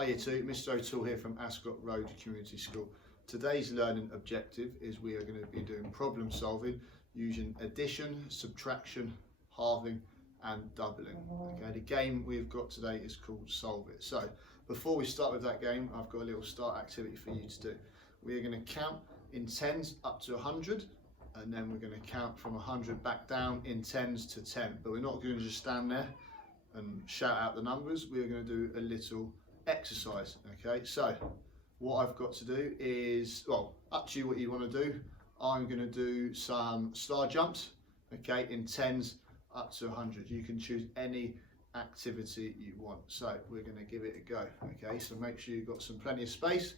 Hi Year 2, Mr O'Toole here from Ascot Road Community School. Today's learning objective is we are going to be doing problem solving using addition, subtraction, halving and doubling. Okay, the game we've got today is called Solve It. So before we start with that game, I've got a little start activity for you to do. We are going to count in tens up to 100, and then we're going to count from 100 back down in tens to 10. But we're not going to just stand there and shout out the numbers. We're going to do a little exercise. Okay, so what I've got to do is, well, up to you what you want to do. I'm going to do some star jumps, okay, in tens up to 100. You can choose any activity you want. So we're going to give it a go. Okay, so make sure you've got plenty of space,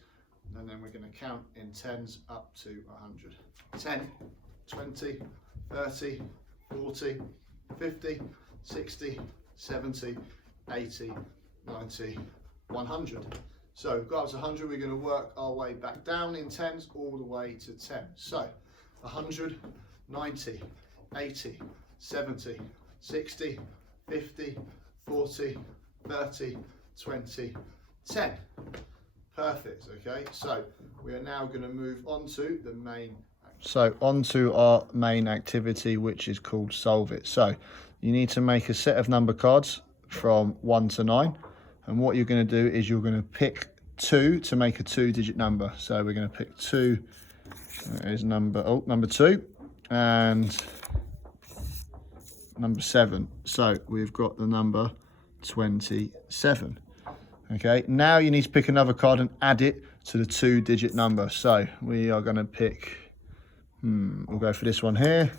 and then we're going to count in tens up to 100. 10, 20, 30, 40, 50, 60, 70, 80, 90, 100. So we've got up to 100, we're going to work our way back down in tens all the way to 10. So 100, 90, 80, 70, 60, 50, 40, 30, 20, 10. Perfect, okay? So we are now going to move on to the main. So onto our main activity, which is called Solve It. So you need to make a set of number cards from 1 to 9. And what you're going to do is you're going to pick 2 to make a 2-digit number. So we're going to pick 2, is number 2, and number 7. So we've got the number 27. Okay, now you need to pick another card and add it to the 2-digit number. So we are going to pick, we'll go for this one here,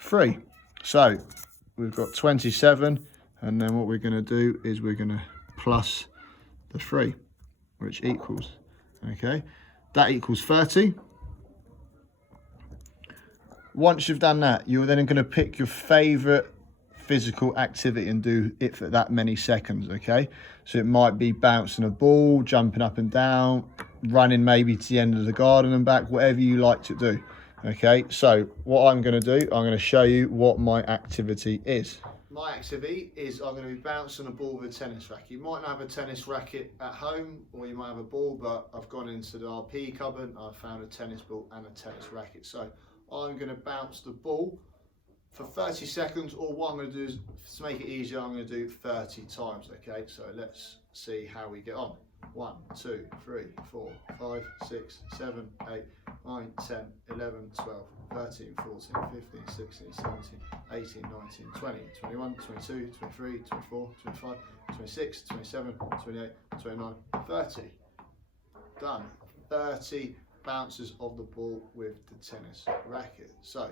3. So we've got 27. And then what we're going to do is we're going to plus the 3, which equals, okay, that equals 30. Once you've done that, you're then going to pick your favourite physical activity and do it for that many seconds, okay? So it might be bouncing a ball, jumping up and down, running maybe to the end of the garden and back, whatever you like to do, okay? So what I'm going to do, I'm going to show you what my activity is. My activity is I'm going to be bouncing a ball with a tennis racket. You might not have a tennis racket at home, or you might have a ball, but I've gone into the RP cupboard and I've found a tennis ball and a tennis racket. So I'm going to bounce the ball for 30 seconds, or what I'm going to do is, to make it easier, I'm going to do 30 times, okay? So let's see how we get on. 1, 2, 3, 4, 5, 6, 7, 8, 9, 10, 11, 12, 13, 14, 15, 16, 17, 18, 19, 20, 21, 22, 23, 24, 25, 26, 27, 28, 29, 30. Done. 30 bounces of the ball with the tennis racket. So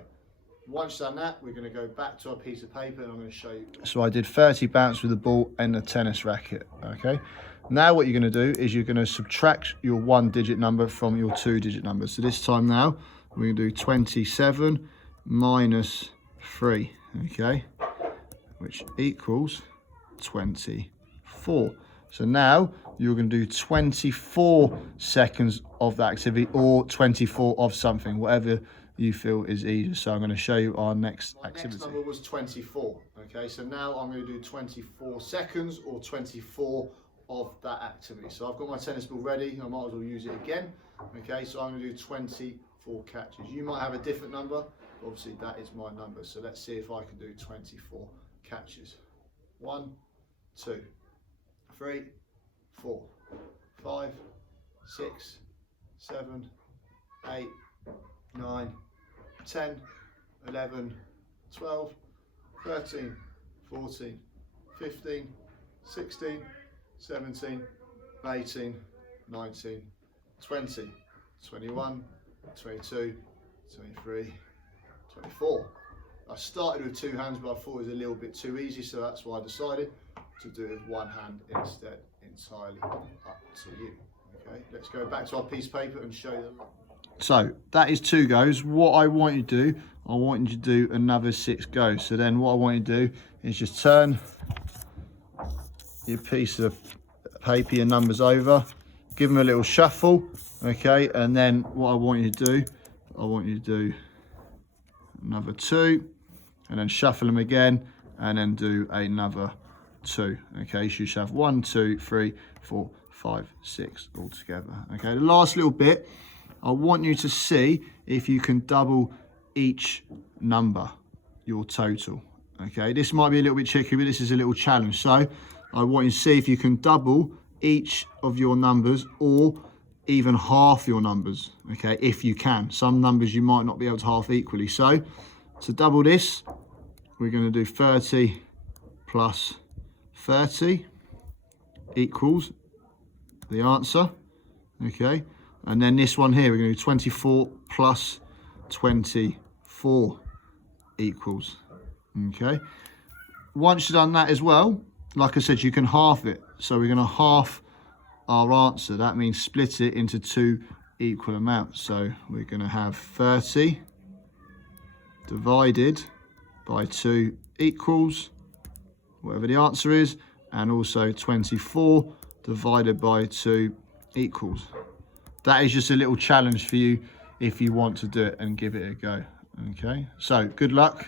once done that, we're going to go back to our piece of paper and I'm going to show you. So I did 30 bounces with the ball and the tennis racket, okay? Now what you're going to do is you're going to subtract your 1-digit number from your 2-digit number. So this time now, we're going to do 27 minus 3, okay? Which equals 24. So now you're going to do 24 seconds of that activity, or 24 of something, whatever you feel is easier. So I'm going to show you our next activity. Next number was 24, okay? So now I'm going to do 24 seconds or 24 of that activity. So I've got my tennis ball ready, I might as well use it again. Okay, so I'm going to do 24 catches. You might have a different number, obviously that is my number. So let's see if I can do 24 catches. 1, 2, 3, 4, 5, 6, 7, 8, 9, 10, 11, 12, 13, 14, 15, 16, 17, 18, 19, 20, 21, 22, 23, 24. I started with 2 hands, but I thought it was a little bit too easy, so that's why I decided to do it with 1 hand instead. Entirely up to you. Okay, let's go back to our piece of paper and show them. So that is 2 goes. What I want you to do, I want you to do another 6 goes. So then what I want you to do is just turn your piece of paper, your numbers over, give them a little shuffle, okay? And then what I want you to do, I want you to do another 2, and then shuffle them again, and then do another 2. Okay, so you should have 1, 2, 3, 4, 5, 6 all together. Okay, the last little bit, I want you to see if you can double each number, your total. Okay, this might be a little bit tricky, but this is a little challenge. So I want you to see if you can double each of your numbers or even half your numbers. Okay, if you can. Some numbers you might not be able to half equally. So to double this, we're going to do 30 plus 30 equals the answer. Okay, and then this one here, we're going to do 24 plus 24 equals. Okay, once you've done that as well, like I said, you can half it. So we're going to half our answer. That means split it into 2 equal amounts. So we're going to have 30 divided by 2 equals whatever the answer is, and also 24 divided by 2 equals. That is just a little challenge for you if you want to do it and give it a go. Okay, so good luck.